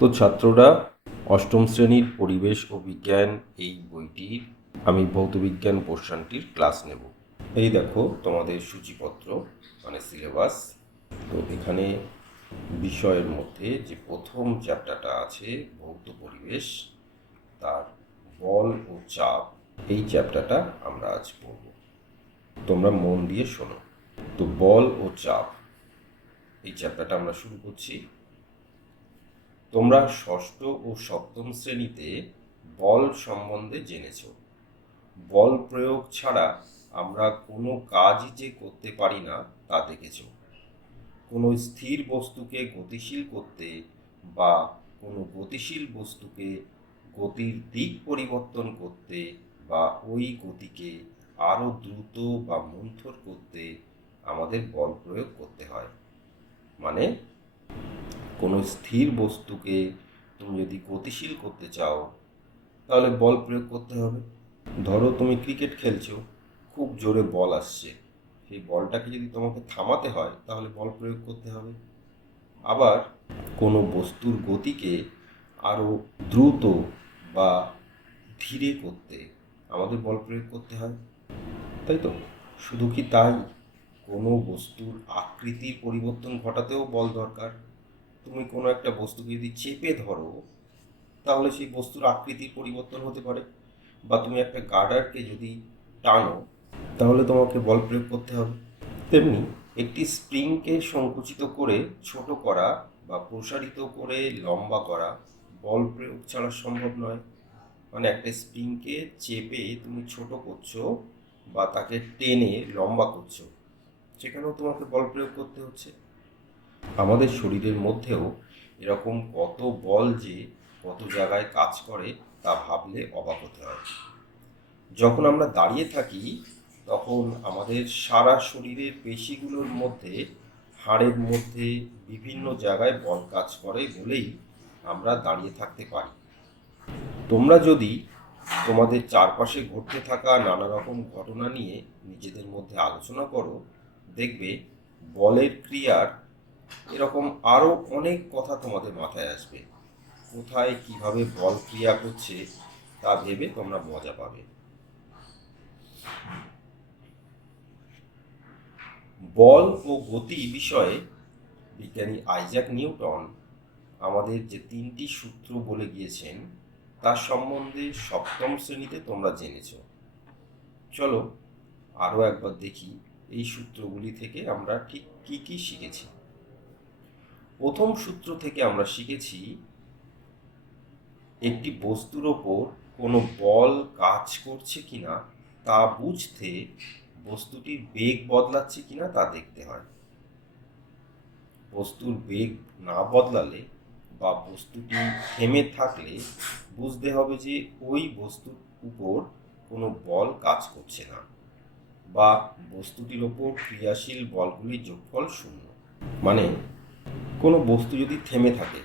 তো ছাত্ররা, অষ্টম শ্রেণীর পরিবেশ ও বিজ্ঞান এই বইটির আমি ভৌতবিজ্ঞান পোর্শনটির ক্লাস নেব। এই দেখো তোমাদের সূচিপত্র, মানে সিলেবাস। তো এখানে বিষয়ের মধ্যে যে প্রথম চ্যাপ্টারটা আছে ভৌত পরিবেশ, তার বল ও চাপ, এই চ্যাপ্টারটা আমরা আজ পড়ব। তোমরা মন দিয়ে শোনো। তো বল ও চাপ এই চ্যাপ্টারটা আমরা শুরু করছি। তোমরা ষষ্ঠ ও সপ্তম শ্রেণীতে বল সম্বন্ধে জেনেছ। বল প্রয়োগ ছাড়া আমরা কোনো কাজই যে করতে পারি না তা দেখেছ। কোনো স্থির বস্তুকে গতিশীল করতে বা কোনো গতিশীল বস্তুকে গতির দিক পরিবর্তন করতে বা ওই গতিকে আরও দ্রুত বা মন্থর করতে আমাদের বল প্রয়োগ করতে হয়। মানে কোনো স্থির বস্তুকে তুমি যদি গতিশীল করতে চাও তাহলে বল প্রয়োগ করতে হবে। ধরো তুমি ক্রিকেট খেলছো, খুব জোরে বল আসছে, সেই বলটাকে যদি তোমাকে থামাতে হয় তাহলে বল প্রয়োগ করতে হবে। আবার কোনো বস্তুর গতিকে আরও দ্রুত বা ধীরে করতে আমাদের বল প্রয়োগ করতে হয়, তাই তো? শুধু কি তাই, কোনো বস্তুর আকৃতির পরিবর্তন ঘটাতেও বল দরকার। তুমি কোনো একটা বস্তুকে যদি চেপে ধরো তাহলে সেই বস্তুর আকৃতির পরিবর্তন হতে পারে, বা তুমি একটা গার্ডারকে যদি টানো তাহলে তোমাকে বল প্রয়োগ করতে হবে। তেমনি একটি স্প্রিংকে সংকুচিত করে ছোট করা বা প্রসারিত করে লম্বা করা বল প্রয়োগ ছাড়া সম্ভব নয়। মানে একটা স্প্রিংকে চেপে তুমি ছোট করছো বা তাকে টেনে লম্বা করছো, সেখানেও তোমাকে বল প্রয়োগ করতে হচ্ছে। আমাদের শরীরের মধ্যেও এরকম কত বল যে কত জায়গায় কাজ করে তা ভাবলে অবাক হতে হয়। যখন আমরা দাঁড়িয়ে থাকি তখন আমাদের সারা শরীরের পেশিগুলোর মধ্যে, হাড়ের মধ্যে বিভিন্ন জায়গায় বল কাজ করে বলেই আমরা দাঁড়িয়ে থাকতে পারি। তোমরা যদি তোমাদের চারপাশে ঘটতে থাকা নানা রকম ঘটনা নিয়ে নিজেদের মধ্যে আলোচনা করো, দেখবে বলের ক্রিয়ার এরকম আরও অনেক কথা তোমাদের মাথায় আসবে। কোথায় কিভাবে বল ক্রিয়া করছে তা ভেবে তোমরা মজা পাবে। বল ও গতি বিষয়ে বিজ্ঞানী আইজ্যাক নিউটন আমাদের যে 3টি সূত্র বলে গিয়েছেন তার সম্বন্ধে সপ্তম শ্রেণীতে তোমরা জেনেছ। চলো আরও একবার দেখি এই সূত্রগুলি থেকে আমরা ঠিক কি কি শিখেছি। প্রথম সূত্র থেকে আমরা শিখেছি একটি বস্তুর ওপর কোনো বল কাজ করছে কিনা তা বুঝতে বস্তুটির বেগ বদলাচ্ছে কিনা তা দেখতে হয়। বস্তুর বেগ না বদলালে বা বস্তুটি থেমে থাকলে বুঝতে হবে যে ওই বস্তুর উপর কোনো বল কাজ করছে না, বা বস্তুটির ওপর ক্রিয়াশীল বলগুলির যোগফল শূন্য। মানে কোনো বস্তু যদি থেমে থাকে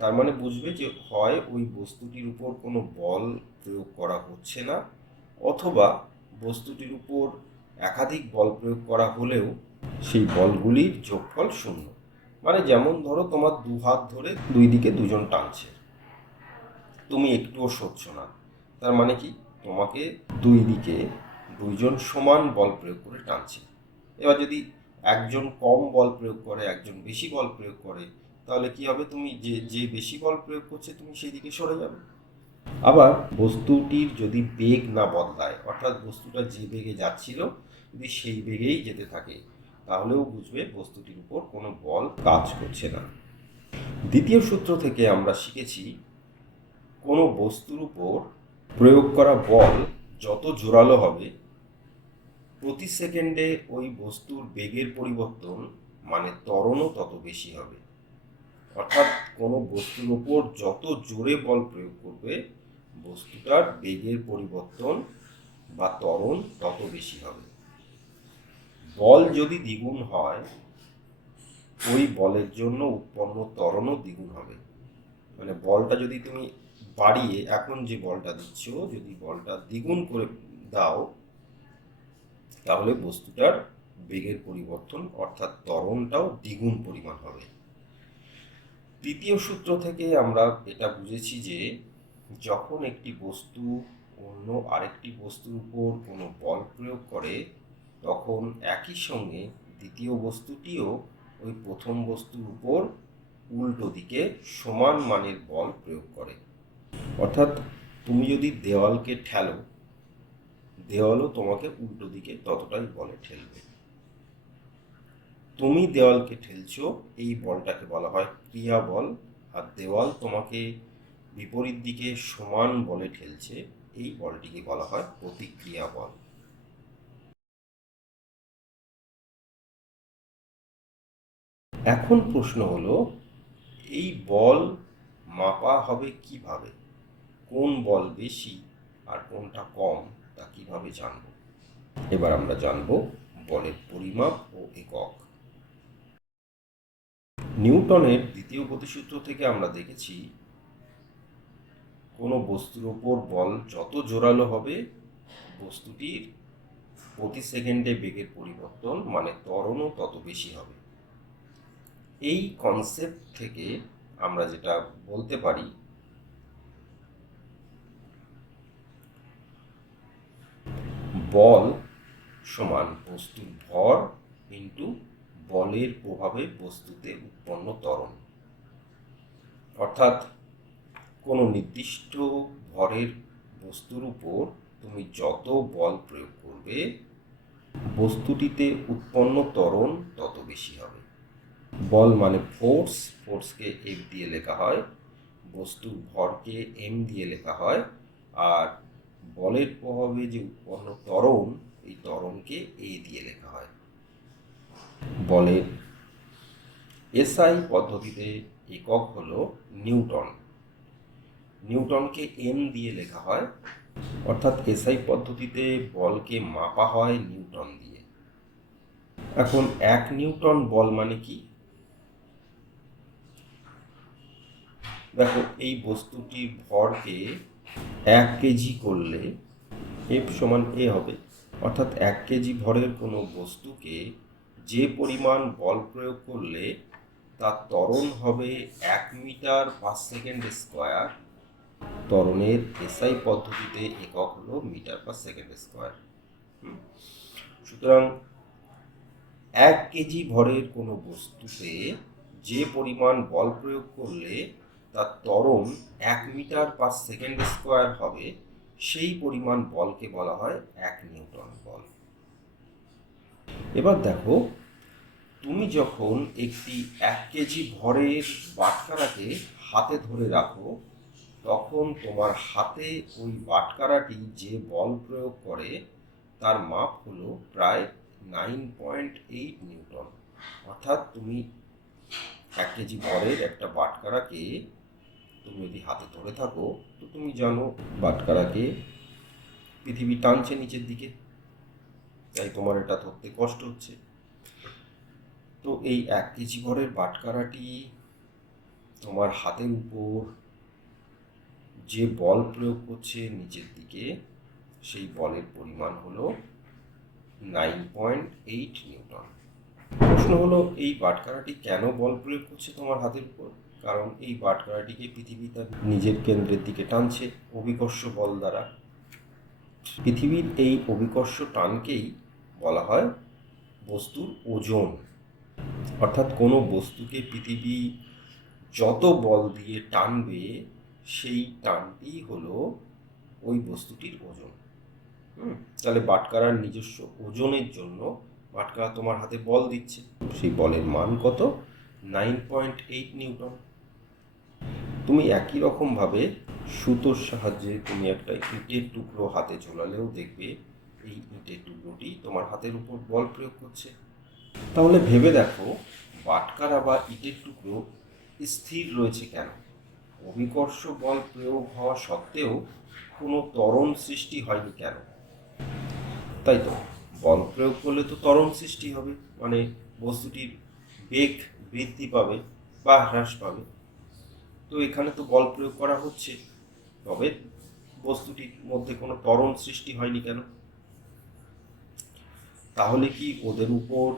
তার মানে বুঝবে যে হয় ওই বস্তুটির উপর কোনো বল প্রয়োগ করা হচ্ছে না, অথবা বস্তুটির উপর একাধিক বল প্রয়োগ করা হলেও সেই বলগুলির যোগফল শূন্য। মানে যেমন ধরো তোমার দু হাত ধরে দুই দিকে দুজন টানছে, তুমি একটুও সরছ না, তার মানে কি তোমাকে দুই দিকে দুইজন সমান বল প্রয়োগ করে টানছে। এবার যদি একজন কম বল প্রয়োগ করে একজন বেশি বল প্রয়োগ করে তাহলে কি হবে, তুমি যে যে বেশি বল প্রয়োগ করছে তুমি সেই দিকে সরে যাবে। আবার বস্তুটির যদি বেগ না বদলায়, অর্থাৎ বস্তুটা যে বেগে যাচ্ছিল যদি সেই বেগেই যেতে থাকে, তাহলেও বুঝবে বস্তুটির উপর কোনো বল কাজ করছে না। দ্বিতীয় সূত্র থেকে আমরা শিখেছি কোনো বস্তুর উপর প্রয়োগ করা বল যত জোরালো হবে প্রতি সেকেন্ডে ওই বস্তুর বেগের পরিবর্তন মানে ত্বরণও তত বেশি হবে। অর্থাৎ কোনো বস্তুর উপর যত জোরে বল প্রয়োগ করবে বস্তুটার বেগের পরিবর্তন বা ত্বরণ তত বেশি হবে। বল যদি দ্বিগুণ হয় ওই বলের জন্য উৎপন্ন ত্বরণও দ্বিগুণ হবে। মানে বলটা যদি তুমি বাড়িয়ে, এখন যে বলটা দিচ্ছ যদি বলটা দ্বিগুণ করে দাও তাহলে বস্তুটার বেগের পরিবর্তন অর্থাৎ ত্বরণটাও দ্বিগুণ পরিমাণ হবে। দ্বিতীয় সূত্র থেকে আমরা এটা বুঝেছি যে যখন একটি বস্তু অন্য আরেকটি বস্তুর উপর কোনো বল প্রয়োগ করে তখন একই সঙ্গে দ্বিতীয় বস্তুটিও ওই প্রথম বস্তুর উপর উল্টো দিকে সমান মানের বল প্রয়োগ করে। অর্থাৎ তুমি যদি দেওয়ালকে ঠেলো, দেওয়ালও তোমাকে উল্টো দিকে ততটাই বলে ঠেলবে। তুমি দেওয়ালকে ঠেলছো, এই বলটাকে বলা হয় ক্রিয়া বল, আর দেওয়াল তোমাকে বিপরীত দিকে সমান বলে ঠেলছে, এই বলটিকে বলা হয় প্রতিক্রিয়া বল। এখন প্রশ্ন হলো, এই বল মাপা হবে কিভাবে? কোন বল বেশি আর কোনটা কম তা কিভাবে জানব? এবার আমরা জানব বলের পরিমাপ ও একক। নিউটনের দ্বিতীয় গতিসূত্র থেকে আমরা দেখেছি কোনো বস্তুর ওপর বল যত জোরালো হবে বস্তুটির প্রতি সেকেন্ডে বেগের পরিবর্তন মানে ত্বরণও তত বেশি হবে। এই কনসেপ্ট থেকে আমরা যেটা বলতে পারি, বল সমান বস্তুর ভর ইন্টু বলের প্রভাবে বস্তুতে উৎপন্ন ত্বরণ। অর্থাৎ কোনো নির্দিষ্ট ভরের বস্তুর উপর তুমি যত বল প্রয়োগ করবে বস্তুটিতে উৎপন্ন ত্বরণ তত বেশি হবে। বল মানে ফোর্স, ফোর্সকে এফ দিয়ে লেখা হয়, বস্তুর ভরকে এম দিয়ে লেখা হয়, আর বলের প্রভাবে যে উৎপন্ন ত্বরণ এই ত্বরণকে এ দিয়ে লেখা হয়। বলের এসআই পদ্ধতিতে একক হলো নিউটন, নিউটনকে এন দিয়ে লেখা হয়, অর্থাৎ এসআই পদ্ধতিতে বলকে মাপা হয় নিউটন দিয়ে। এখন 1 নিউটন বল মানে কি? দেখো, এই বস্তুটির ভরকে 1 কেজি করলে এফ সমান এ হবে। অর্থাৎ 1 কেজি ভরের কোনো বস্তুকে যে পরিমাণ বল প্রয়োগ করলে তার ত্বরণ হবে 1 মিটার পার সেকেন্ড স্কোয়ার। ত্বরণের এসআই পদ্ধতিতে একক হলো মিটার পার সেকেন্ড স্কোয়ার। সুতরাং 1 কেজি ভরের কোনো বস্তুতে যে পরিমাণ বল প্রয়োগ করলে তার ত্বরণ 1 মিটার পার সেকেন্ড স্কোয়ার হবে, সেই পরিমাণ বলকে বলা হয় 1 নিউটন বল। এবার দেখো, তুমি যখন একটি 1 কেজি ভরের বাটখারাকে হাতে ধরে রাখো তখন তোমার হাতে ওই বাটখারাটি যে বল প্রয়োগ করে তার মাপ হলো প্রায় 9.8 নিউটন। অর্থাৎ তুমি 1 কেজি ভরের একটা বাটখারাকে তুমি যদি হাতে ধরে থাকো তো তুমি জানো বাটখারাকে পৃথিবী টানছে নিচের দিকে, তাই তোমার এটা ধরতে কষ্ট হচ্ছে। তো এই 1 কেজি ভরের বাটখারাটি তোমার হাতের উপর যে বল প্রয়োগ করছে নিচের দিকে, সেই বলের পরিমাণ হলো 9.8 নিউটন। প্রশ্ন হলো, এই বাটখারাটি কেন বল প্রয়োগ করছে তোমার হাতের উপর? কারণ এই বাটখারাটিকে পৃথিবী তার নিজের কেন্দ্রের দিকে টানছে অভিকর্ষ বল দ্বারা। পৃথিবীর এই অভিকর্ষ টানকেই বলা হয় বস্তুর ওজন। অর্থাৎ কোনো বস্তুকে পৃথিবী যত বল দিয়ে টানবে সেই টানটি হলো ওই বস্তুটির ওজন। তাহলে বাটখারার নিজস্ব ওজনের জন্য বাটখারা তোমার হাতে বল দিচ্ছে, সেই বলের মান কত? 9.8 নিউটন। তুমি একই রকমভাবে সুতোর সাহায্যে তুমি একটা ইটের টুকরো হাতে ঝোলালেও দেখবে এই ইটের টুকরোটি তোমার হাতের উপর বল প্রয়োগ করছে। তাহলে ভেবে দেখো, বাটখারা বা ইটের টুকরো স্থির রয়েছে কেন? অভিকর্ষ বল প্রয়োগ হওয়া সত্ত্বেও কোনো ত্বরণ সৃষ্টি হয়নি কেন? তাই তো, বল প্রয়োগ করলে তো ত্বরণ সৃষ্টি হবে, মানে বস্তুটির বেগ বৃদ্ধি পাবে বা হ্রাস পাবে। তো এখানে তো বল প্রয়োগ করা হচ্ছে, তবে বস্তুটির মধ্যে কোনো ত্বরণ সৃষ্টি হয়নি কেন? তাহলে কি ওদের উপর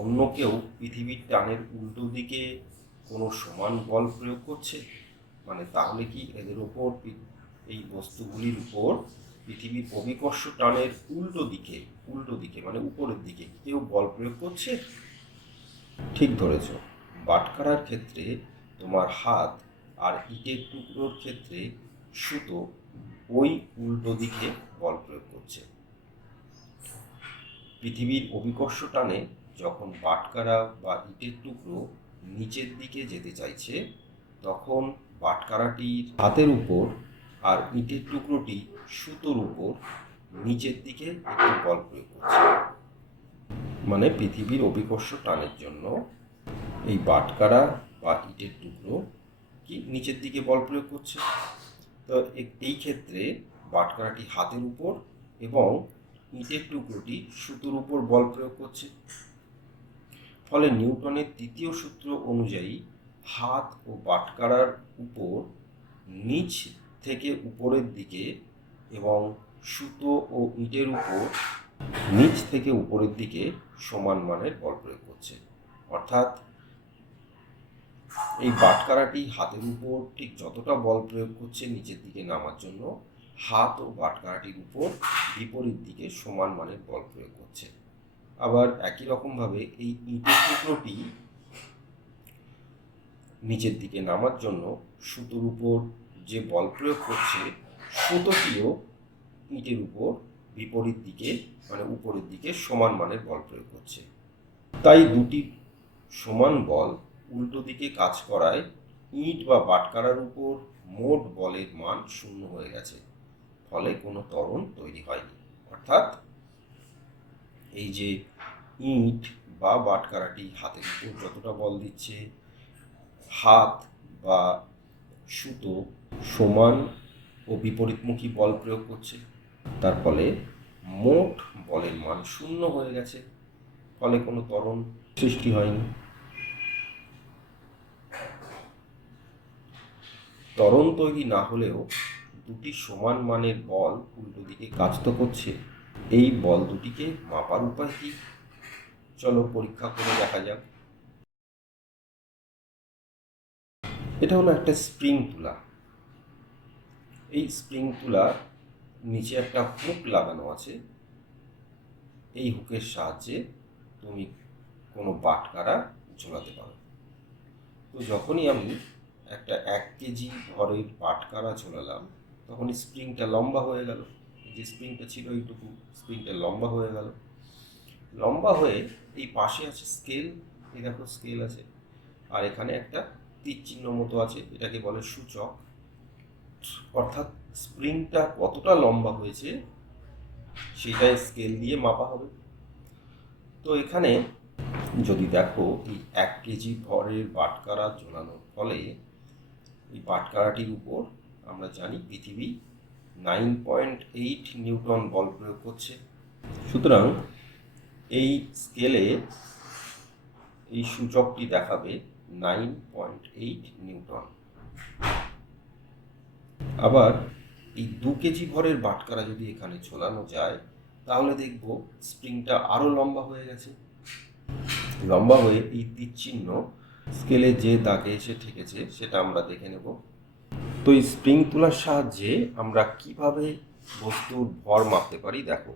অন্য কেউ পৃথিবীর টানের উল্টো দিকে কোনো সমান বল প্রয়োগ করছে? মানে তাহলে কি এদের ওপর এই বস্তুগুলির উপর পৃথিবীর অভিকর্ষ টানের উল্টো দিকে মানে উপরের দিকে কেউ বল প্রয়োগ করছে? ঠিক ধরেছ। বাটখারার ক্ষেত্রে তোমার হাত আর ইটের টুকরোর ক্ষেত্রে সুতো ওই উল্টো দিকে বল প্রয়োগ করছে। পৃথিবীর অভিকর্ষ টানে যখন বাটখারা বা ইটের টুকরো নিচের দিকে যেতে চাইছে, তখন বাটখারাটির হাতের উপর আর ইটের টুকরোটি সুতোর উপর নিচের দিকে একটু বল প্রয়োগ করছে। মানে পৃথিবীর অভিকর্ষ টানের জন্য এই বাটখারা বা ইটের টুকরো কি নিচের দিকে বল প্রয়োগ করছে। তো এই ক্ষেত্রে বাটখারাটি হাতের উপর এবং ইটের টুকরোটি সুতোর উপর বল প্রয়োগ করছে। ফলে নিউটনের তৃতীয় সূত্র অনুযায়ী হাত ও বাটখারার উপর নিচ থেকে উপরের দিকে এবং সুতো ও ইটের উপর নিচ থেকে উপরের দিকে সমান মানের বল প্রয়োগ করছে। অর্থাৎ এই বাটখারাটি হাতের উপর ঠিক যতটা বল প্রয়োগ করছে নিচের দিকে নামার জন্য, হাত ও বাটখারাটির উপর বিপরীত দিকে সমান মানের বল প্রয়োগ করছে। আবার একই রকমভাবে এই ইটের টুকরোটি নিচের দিকে নামার জন্য সুতোর উপর যে বল প্রয়োগ করছে, সুতোটিও ইটের উপর বিপরীত দিকে মানে উপরের দিকে সমান মানের বল প্রয়োগ করছে। তাই দুটি সমান বল উল্টো দিকে কাজ করায় ইট বা বাটখারার উপর মোট বলের মান 0 হয়ে গেছে। ফলে কোনো ত্বরণ তৈরি হয়নি। অর্থাৎ এই যে ইট বা বাটখারাটি হাতের উপর যতটা বল দিচ্ছে, হাত বা সুতো সমান ও বিপরীতমুখী বল প্রয়োগ করছে, তার ফলে মোট বলের মান 0 হয়ে গেছে। ফলে কোনো ত্বরণ সৃষ্টি হয়নি। ত্বরণ তৈরি না হলেও দুটি সমান মানের বল উল্টো দিকে কাজ তো করছে। এই বল দুটিকে মাপার উপায় কি? চলো পরীক্ষা করে দেখা যাক। এটা হলো একটা স্প্রিং তুলা। এই স্প্রিং তুলার নিচে একটা হুক লাগানো আছে। এই হুকের সাহায্যে তুমি কোনো বাটখারা ঝোলাতে পারো। তো যখনই আমি একটা 1 কেজি ভরের বাটখারা ঝোলালাম, তখন স্প্রিংটা লম্বা হয়ে গেল। যে স্প্রিংটা ছিল এইটুকু, স্প্রিংটা লম্বা হয়ে গেল। লম্বা হয়ে এই পাশে আছে স্কেল, এই দেখো স্কেল আছে, আর এখানে একটা তীর চিহ্ন মতো আছে, এটাকে বলে সূচক। অর্থাৎ স্প্রিংটা কতটা লম্বা হয়েছে সেটাই স্কেল দিয়ে মাপা হবে। তো এখানে যদি দেখো এই 1 কেজি ভরের বাটখারা ঝোলানোর ফলে এই বাটখারাটির উপর আমরা জানি পৃথিবী 9.8 নিউটন বল প্রয়োগ করছে। সুতরাং এই স্কেলে এই সূচকটি দেখাবে 9.8 নিউটন। আবার এই 2 কেজি ভরের বাটখারা যদি এখানে ঝোলানো যায়, তাহলে দেখব স্প্রিংটা আরও লম্বা হয়ে গেছে। লম্বা হয়ে এই তীর চিহ্ন স্কেলে যে দাগে এসে ঠেকেছে সেটা আমরা দেখে নেব। তো এই স্প্রিং তুলার সাহায্যে আমরা কিভাবে বস্তুর ভর মাপতে পারি দেখো।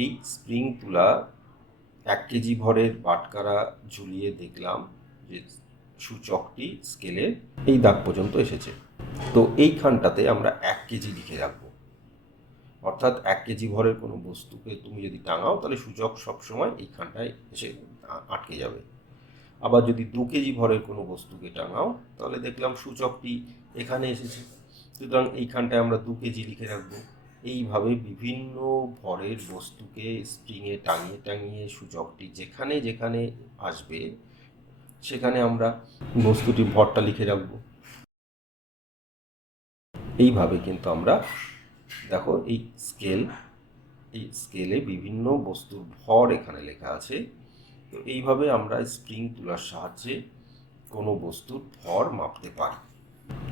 এই স্প্রিং তুলা 1 কেজি ভরের বাটখারা ঝুলিয়ে দেখলাম যে সূচকটি স্কেলে এই দাগ পর্যন্ত এসেছে। তো এইখানটাতে আমরা 1 কেজি লিখে রাখবো। অর্থাৎ 1 কেজি ভরের কোনো বস্তুকে তুমি যদি টাঙাও, তাহলে সূচক সবসময় এইখানটায় এসে আটকে যাবে। আবার যদি 2 কেজি ভরের কোনো বস্তুকে টাঙাও, তাহলে দেখলাম সূচকটি এখানে এসেছে। সুতরাং এইখানটায় আমরা 2 কেজি লিখে রাখবো। এইভাবে বিভিন্ন ভরের বস্তুকে স্প্রিংয়ে টাঙিয়ে টাঙিয়ে সূচকটি যেখানে যেখানে আসবে সেখানে আমরা বস্তুটির ভরটা লিখে রাখবো। এইভাবে কিন্তু আমরা দেখো এই স্কেলে বিভিন্ন বস্তুর ভর এখানে লেখা আছে। তো এইভাবে আমরা স্প্রিং তুলার সাহায্যে কোনো বস্তুর ভর মাপতে পারি।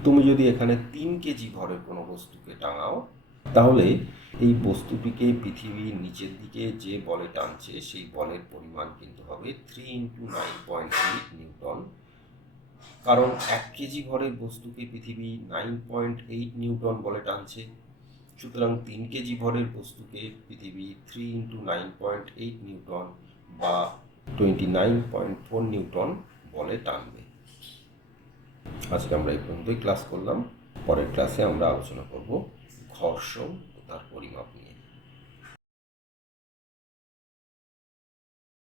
তুমি যদি এখানে 3 কেজি ভরের কোনো বস্তুকে টাঙাও, তাহলে এই বস্তুটিকে পৃথিবীর নিচের দিকে যে বলে টানছে সেই বলের পরিমাণ কিন্তু হবে 3 × 9.8 নিউটন। কারণ 1 কেজি ভরের বস্তুকে পৃথিবী 9.8 নিউটন বলে টানছে। সুতরাং 3 কেজি ভরের বস্তুকে পৃথিবী 3 × 9.8 নিউটন বা 29.4 নিউটন বলে টানবে। আজকে আমরা এই পর্যন্তই ক্লাস করলাম। পরের ক্লাসে আমরা আলোচনা করব ঘর্ষণ ও তার পরিমাপ নিয়ে।